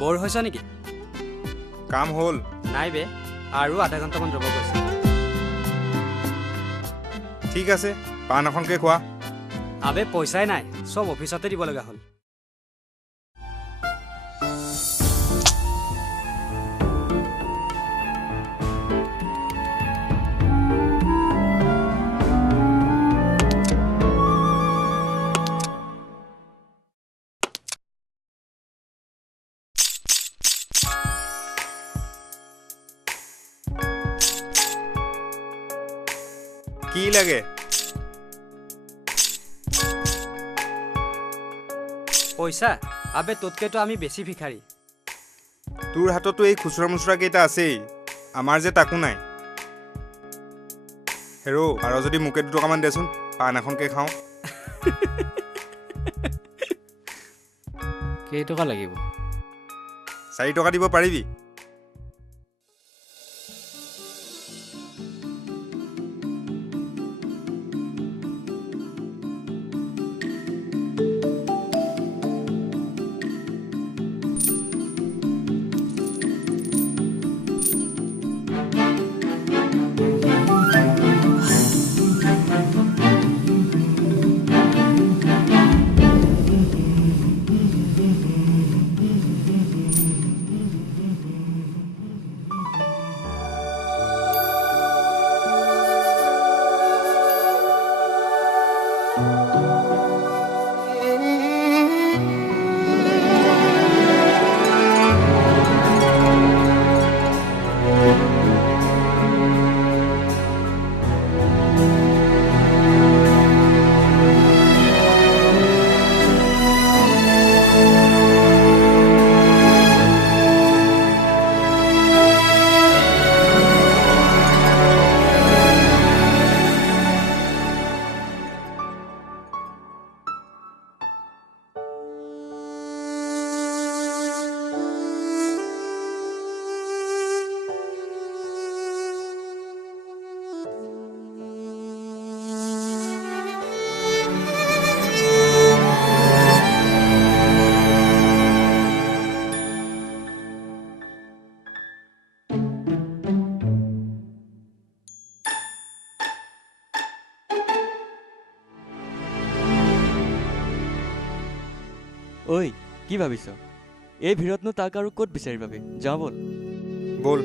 বৰ হৈছ নেকি? কাম হ'ল নাই বে, আৰু আধা ঘণ্টামান ৰ'ব কৈছে। ঠিক আছে, পাণ এখনকে খোৱা। আবে পইচাই নাই, চব অফিচতে দিব লগা হ'ল। কি লাগে? পইচা? আবে তোতকেতো আমি বেছি ভিখাৰী। তোৰ হাততো এই খুচুৰা মুচুৰা কেইটা আছেই, আমাৰ যে তাকো নাই। হেৰ' আৰু যদি মোকে 2 টকামান দেচোন, পাণ এখনকে খাওঁ। কেইটকা লাগিব? 4 টকা দিব পাৰিবি? ঐ কি ভাবিছ? এই ভিৰতনো তাক আৰু ক'ত বিচাৰি পাবি? যাওঁ ব'ল। ব'ল।